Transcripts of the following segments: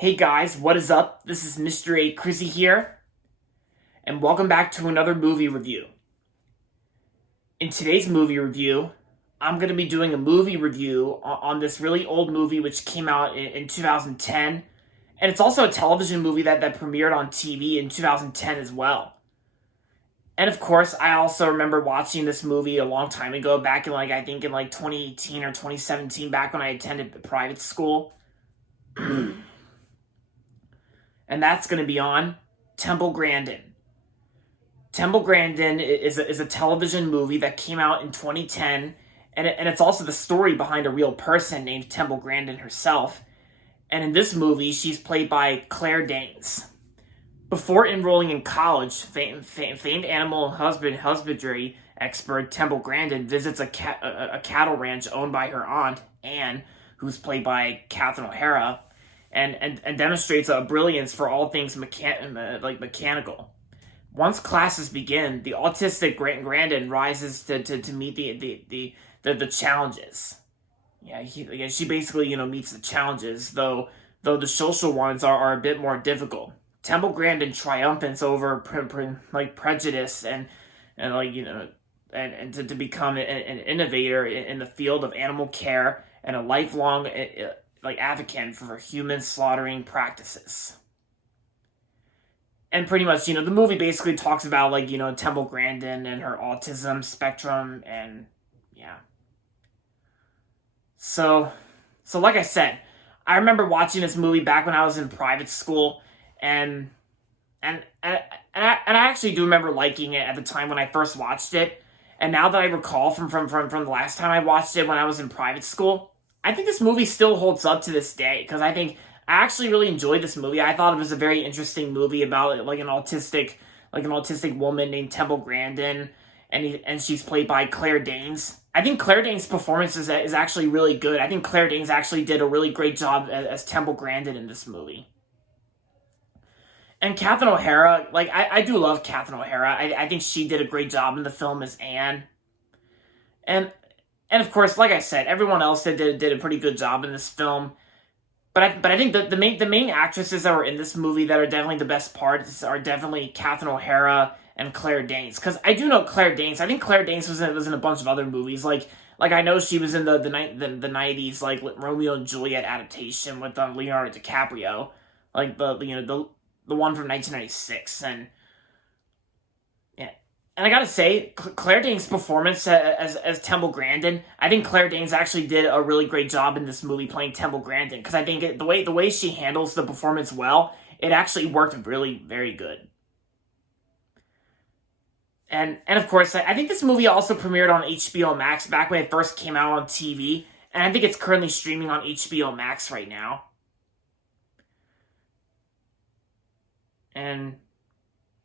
Hey guys, what is up? This is Mr. A. Crizzy here, and welcome back to another movie review. In today's movie review, I'm going to be doing a movie review on this really old movie which came out in 2010, and it's also a television movie that premiered on TV in 2010 as well. And of course, I also remember watching this movie a long time ago, back in I think in 2018 or 2017, back when I attended private school. And that's going to be on Temple Grandin. Temple Grandin is a television movie that came out in 2010, and it's also the story behind a real person named Temple Grandin herself. And in this movie, she's played by Claire Danes. Before enrolling in college, famed animal husbandry expert Temple Grandin visits a cattle ranch owned by her aunt, Anne, who's played by Catherine O'Hara, and demonstrates a brilliance for all things mechanical. Once classes begin, the autistic Grandin rises to meet the challenges. She basically meets the challenges, though the social ones are a bit more difficult. Temple Grandin triumphs over prejudice and to become an innovator in the field of animal care and a lifelong advocate for human slaughtering practices. And pretty much, the movie basically talks about Temple Grandin and her autism spectrum, and yeah. So like I said, I remember watching this movie back when I was in private school, and I actually do remember liking it at the time when I first watched it. And now that I recall from the last time I watched it when I was in private school, I think this movie still holds up to this day, because I actually really enjoyed this movie. I thought it was a very interesting movie about an autistic woman named Temple Grandin, and she's played by Claire Danes. I think Claire Danes' performance is actually really good. I think Claire Danes actually did a really great job as Temple Grandin in this movie. And Catherine O'Hara, I do love Catherine O'Hara. I think she did a great job in the film as Anne. And of course, like I said, everyone else did a pretty good job in this film. But I think the main actresses that were in this movie that are definitely the best parts are definitely Catherine O'Hara and Claire Danes. Because I do know Claire Danes. I think Claire Danes was in a bunch of other movies. Like I know she was in the 90s Romeo and Juliet adaptation with Leonardo DiCaprio, the one from 1996, and I gotta say, Claire Danes' performance as Temple Grandin, I think Claire Danes actually did a really great job in this movie playing Temple Grandin, because I think the way she handles the performance well, it actually worked really very good. And of course, I think this movie also premiered on HBO Max back when it first came out on TV, and I think it's currently streaming on HBO Max right now.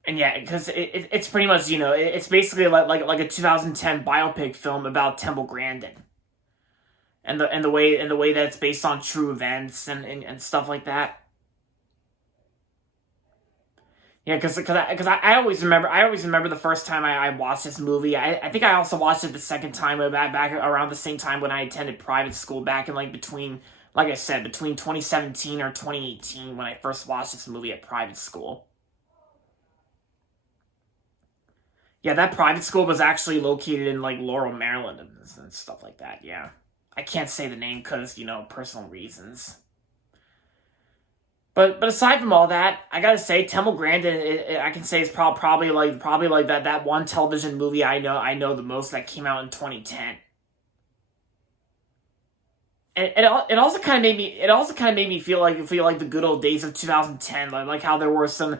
And yeah, because it's pretty much, it's basically like a 2010 biopic film about Temple Grandin, and the way that it's based on true events and stuff like that. Yeah, because I always remember the first time I watched this movie. I think I also watched it the second time back around the same time when I attended private school, back in between 2017 or 2018, when I first watched this movie at private school. Yeah, that private school was actually located in Laurel, Maryland, and stuff like that. Yeah, I can't say the name because personal reasons. But aside from all that, I gotta say Temple Grandin, I can say is probably that one television movie I know the most that came out in 2010. And it also kind of made me feel like the good old days of 2010, like how there were some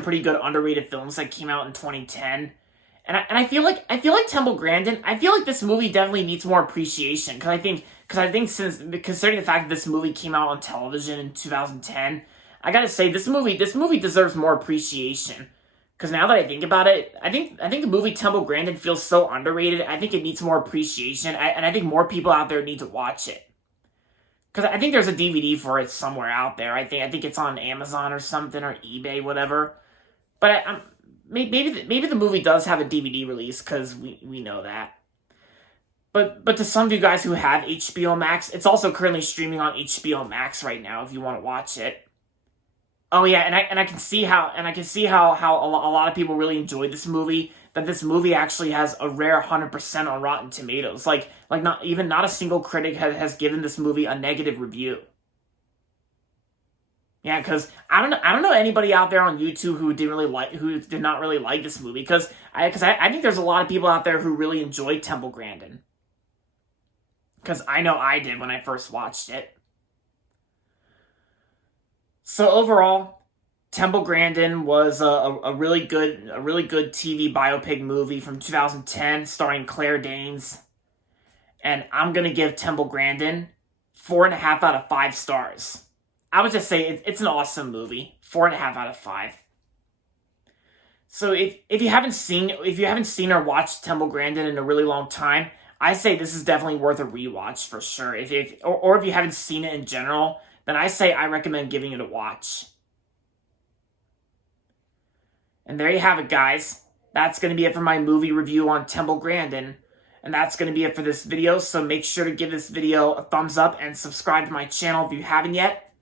pretty good underrated films that came out in 2010. And I feel like Temple Grandin, I feel like this movie definitely needs more appreciation, because I think since, considering the fact that this movie came out on television in 2010, I gotta say this movie deserves more appreciation. Because now that I think about it, I think the movie Temple Grandin feels so underrated. I think it needs more appreciation, and I think more people out there need to watch it. Because I think there's a DVD for it somewhere out there. I think it's on Amazon or something, or eBay, whatever. But maybe the movie does have a DVD release, because we know that. But to some of you guys who have HBO Max, it's also currently streaming on HBO Max right now if you want to watch it. Oh yeah, and I can see how a lot of people really enjoyed this movie. That this movie actually has a rare 100% on Rotten Tomatoes. Like not a single critic has given this movie a negative review. Yeah, because I don't know anybody out there on YouTube who did not really like this movie. Because I think there's a lot of people out there who really enjoyed Temple Grandin. Because I know I did when I first watched it. So overall, Temple Grandin was a really good TV biopic movie from 2010 starring Claire Danes, and I'm gonna give Temple Grandin 4.5 out of 5 stars. I would just say it's an awesome movie. 4.5 out of 5. So if you haven't seen or watched Temple Grandin in a really long time, I say this is definitely worth a rewatch for sure. Or if you haven't seen it in general, then I recommend giving it a watch. And there you have it, guys. That's going to be it for my movie review on Temple Grandin. And that's going to be it for this video. So make sure to give this video a thumbs up and subscribe to my channel if you haven't yet.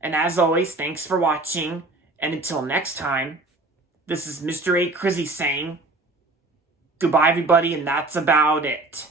And as always, thanks for watching. And until next time, this is Mr. A. Crizzy saying goodbye, everybody, and that's about it.